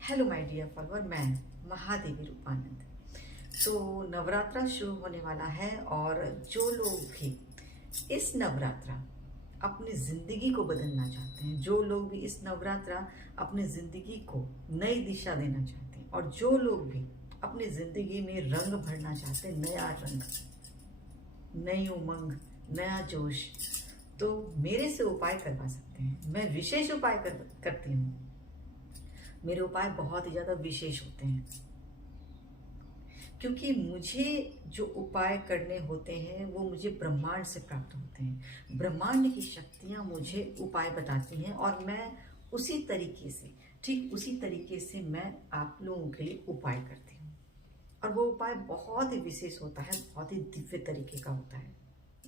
Hello my dear follower, मैं महादेवी रूपानंद। तो नवरात्रा शुरू होने वाला है और जो लोग भी इस नवरात्रा अपनी ज़िंदगी को बदलना चाहते हैं, जो लोग भी इस नवरात्रा अपनी ज़िंदगी को नई दिशा देना चाहते हैं और जो लोग भी अपनी ज़िंदगी में रंग भरना चाहते हैं, नया रंग, नई उमंग, नया जोश, तो मेरे से उपाय करवा सकते हैं। मैं विशेष उपाय करती हूँ। मेरे उपाय बहुत ही ज़्यादा विशेष होते हैं क्योंकि मुझे जो उपाय करने होते हैं वो मुझे ब्रह्मांड से प्राप्त होते हैं। ब्रह्मांड की शक्तियाँ मुझे उपाय बताती हैं और मैं उसी तरीके से, ठीक उसी तरीके से मैं आप लोगों के लिए उपाय करती हूँ। और वो उपाय बहुत ही विशेष होता है, बहुत ही दिव्य तरीके का होता है,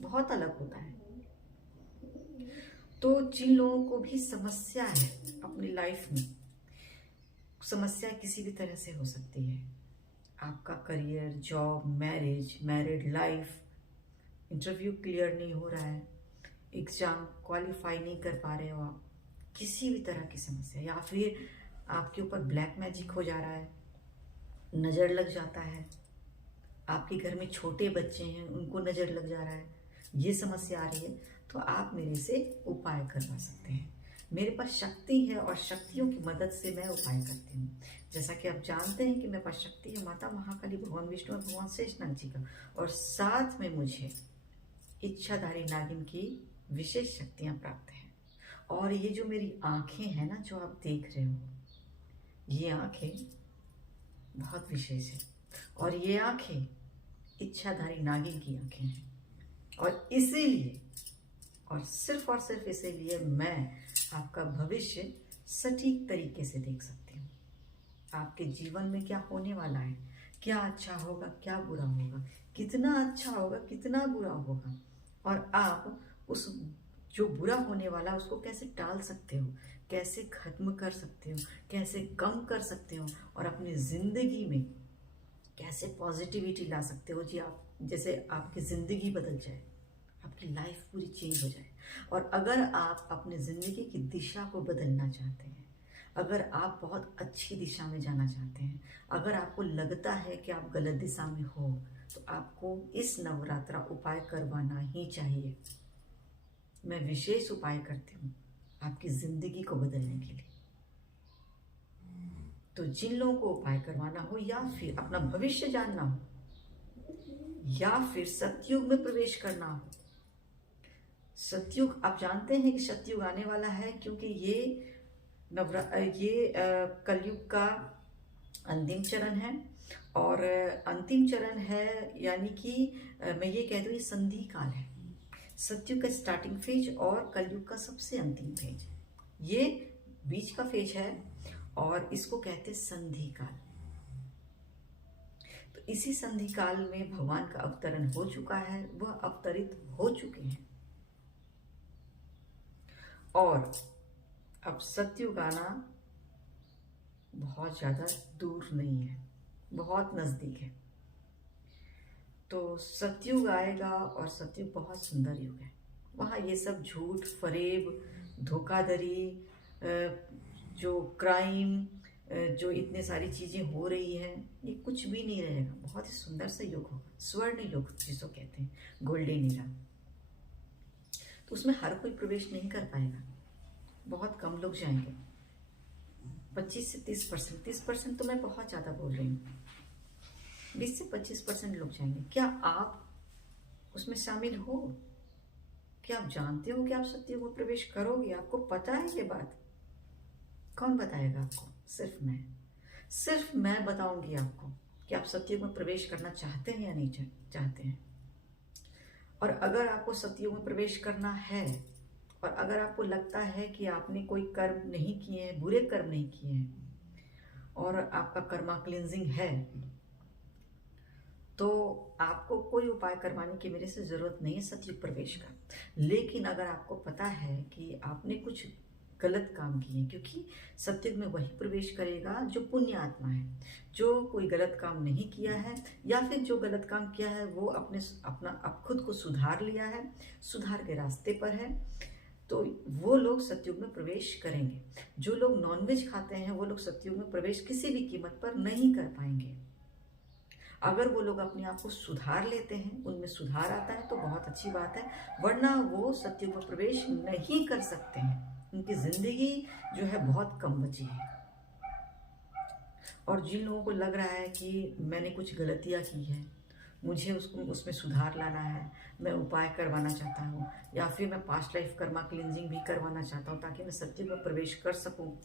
बहुत अलग होता है। तो जिन लोगों को भी समस्या है अपनी लाइफ में, समस्या किसी भी तरह से हो सकती है, आपका career, job, marriage, married life, interview clear नहीं हो रहा है, एग्जाम क्वालिफाई नहीं कर पा रहे हो आप, किसी भी तरह की समस्या, या फिर आपके ऊपर ब्लैक मैजिक हो जा रहा है, नज़र लग जाता है, आपके घर में छोटे बच्चे हैं उनको नज़र लग जा रहा है, ये समस्या आ रही है, तो आप मेरे से उपाय करवा सकते हैं। मेरे पास शक्ति है और शक्तियों की मदद से मैं उपाय करती हूँ। जैसा कि आप जानते हैं कि मेरे पास शक्ति है माता महाकाली, भगवान विष्णु और भगवान शेषनाग जी का, और साथ में मुझे इच्छाधारी नागिन की विशेष शक्तियाँ प्राप्त हैं। और ये जो मेरी आँखें हैं ना, जो आप देख रहे हो, ये आँखें बहुत विशेष है और ये आँखें इच्छाधारी नागिन की आँखें हैं। और इसीलिए और सिर्फ इसीलिए मैं आपका भविष्य सटीक तरीके से देख सकती हूँ। आपके जीवन में क्या होने वाला है, क्या अच्छा होगा, क्या बुरा होगा, कितना अच्छा होगा, कितना बुरा होगा, और आप उस जो बुरा होने वाला उसको कैसे टाल सकते हो, कैसे खत्म कर सकते हो, कैसे कम कर सकते हो, और अपनी ज़िंदगी में कैसे पॉजिटिविटी ला सकते हो जी, आप जैसे आपकी ज़िंदगी बदल जाए, आपकी लाइफ पूरी चेंज हो जाए। और अगर आप अपनी ज़िंदगी की दिशा को बदलना चाहते हैं, अगर आप बहुत अच्छी दिशा में जाना चाहते हैं, अगर आपको लगता है कि आप गलत दिशा में हो, तो आपको इस नवरात्रा उपाय करवाना ही चाहिए। मैं विशेष उपाय करती हूँ आपकी ज़िंदगी को बदलने के लिए। तो जिन लोगों को उपाय करवाना हो, या फिर अपना भविष्य जानना हो, या फिर सतयुग में प्रवेश करना हो, सतयुग, आप जानते हैं कि सतयुग आने वाला है क्योंकि ये कलयुग का अंतिम चरण है। और अंतिम चरण है यानी कि मैं ये कह दूँ, ये संधि काल है। सतयुग का स्टार्टिंग फेज और कलयुग का सबसे अंतिम फेज, ये बीच का फेज है और इसको कहते हैं संधि काल। तो इसी संधि काल में भगवान का अवतरण हो चुका है, वह अवतरित हो चुके हैं, और अब सतयुग आना बहुत ज़्यादा दूर नहीं है, बहुत नज़दीक है। तो सतयुग आएगा और सतयुग बहुत सुंदर युग है। वहाँ ये सब झूठ, फरेब, धोखाधड़ी, जो क्राइम, जो इतने सारी चीज़ें हो रही हैं, ये कुछ भी नहीं रहेगा। बहुत ही सुंदर से युग होगा, स्वर्ण युग जिसको कहते हैं, गोल्डन ईरा। तो उसमें हर कोई प्रवेश नहीं कर पाएगा, बहुत कम लोग जाएंगे, 25 से 30%। 30% तो मैं बहुत ज़्यादा बोल रही हूँ, 20 से 25% लोग जाएंगे। क्या आप उसमें शामिल हो? क्या आप जानते हो कि आप सतयुग में प्रवेश करोगे? आपको पता है ये बात? कौन बताएगा आपको? सिर्फ मैं बताऊंगी आपको कि आप सतयुग में प्रवेश करना चाहते हैं या नहीं चाहते हैं। और अगर आपको सतयुग में प्रवेश करना है, और अगर आपको लगता है कि आपने कोई कर्म नहीं किए हैं, बुरे कर्म नहीं किए हैं, और आपका कर्मा क्लिनजिंग है, तो आपको कोई उपाय करवाने की मेरे से ज़रूरत नहीं है सतयुग प्रवेश का। लेकिन अगर आपको पता है कि आपने कुछ गलत काम किए, क्योंकि सतयुग में वही प्रवेश करेगा जो पुण्य आत्मा है, जो कोई गलत काम नहीं किया है, या फिर जो गलत काम किया है वो अपना खुद को सुधार लिया है, सुधार के रास्ते पर है, तो वो लोग सतयुग में प्रवेश करेंगे। जो लोग नॉनवेज खाते हैं वो लोग सतयुग में प्रवेश किसी भी कीमत पर नहीं कर पाएंगे। अगर वो लोग अपने आप को सुधार लेते हैं, उनमें सुधार आता है तो बहुत अच्छी बात है, वरना वो सतयुग में प्रवेश नहीं कर सकते हैं। उनकी जिंदगी जो है बहुत कम बची है। और जिन लोगों को लग रहा है कि मैंने कुछ गलतियां की है, मुझे उसमें सुधार लाना है, मैं उपाय करवाना चाहता हूँ, या फिर मैं पास्ट लाइफ कर्मा क्लिनजिंग भी करवाना चाहता हूँ ताकि मैं सतयुग में प्रवेश कर सकूँ,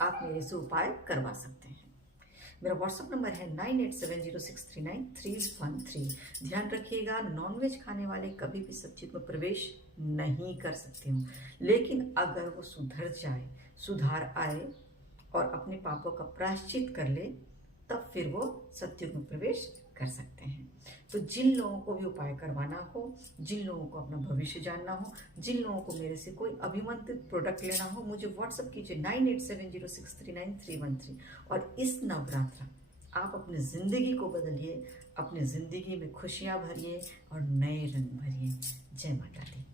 आप मेरे से उपाय करवा सकते हैं। मेरा व्हाट्सअप नंबर है 9870639313। ध्यान रखिएगा, नॉनवेज खाने वाले कभी भी सतयुग में प्रवेश नहीं कर सकते हो, लेकिन अगर वो सुधर जाए, सुधार आए और अपने पापों का प्रायश्चित कर ले, तब फिर वो सतयुग में प्रवेश कर सकते हैं। तो जिन लोगों को भी उपाय करवाना हो, जिन लोगों को अपना भविष्य जानना हो, जिन लोगों को मेरे से कोई अभिमंत्रित प्रोडक्ट लेना हो, मुझे व्हाट्सअप कीजिए 9870639313। और इस नवरात्र आप अपनी जिंदगी को बदलिए, अपनी जिंदगी में खुशियां भरिए और नए रंग भरिए। जय माता दी।